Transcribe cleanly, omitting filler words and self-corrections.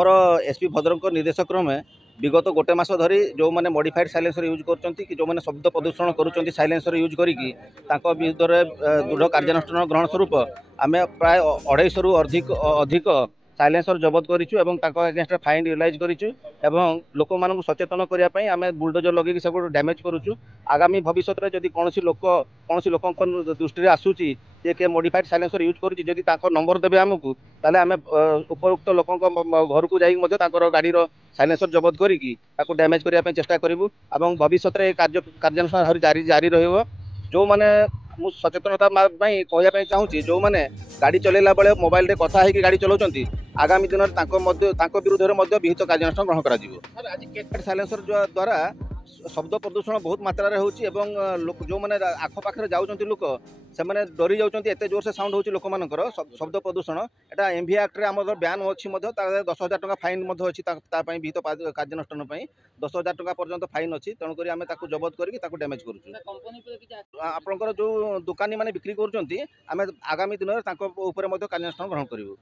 मोर SP Bhadrak निर्देश क्रमे विगत गोटे मास धरी जो मैंने मॉडिफाइड साइलेंसर यूज कर जो मैंने शब्द प्रदूषण करुँच साइलेंसर यूज करी विरुद्ध दृढ़ कार्यानुष्ठान ग्रहण स्वरूप आम प्राय 250 रु अधिक साइलेंसर जबत करूँ अगेंस्ट फाइन रियलाइज करूँ लोक मान सचेतन करने आम बुलडोजर लगे सब डैमेज करुँ। आगामी भविष्य में जब कौन लोक दृष्टि आसूची जे के मॉडिफाइड साइलेंसर यूज करुँच नंबर देवे आमको ताले आम उपयुक्त लोक घर को जाकर गाड़ी साइलेंसर जबत करी डैमेज करने चेष्टा करूँ और भविष्य में कार्यानुष्ठान जारी जारी रही जो मैंने मु सचेतनता कहवाई चाहूँगी जो मैंने गाड़ी चलैला बेले मोबाइल रे कथा है गाड़ी चलाउछंती आगामी दिन विरुद्ध विहित कार्यानुष्ठान ग्रहण करा साइलेंसर द्वारा शब्द प्रदूषण बहुत मात्रा होची जो मैंने आखपाखे जाऊँच लोक से डरी जाऊँच एत जोर से साउंड होची लोक मानकर शब्द प्रदूषण एटा एमवी एक्ट रे आम बैन अच्छी 10,000 टका फाइन अच्छी विहित कार्यानुष्ठान 10,000 टका पर्यंत फाइन अच्छी तेणुक आम जबत करके डैमेज करूँ। आपंकर जो दुकानी मैंने बिक्री करुँच आम आगामी दिन में कार्यानुष्ठान ग्रहण करूँ।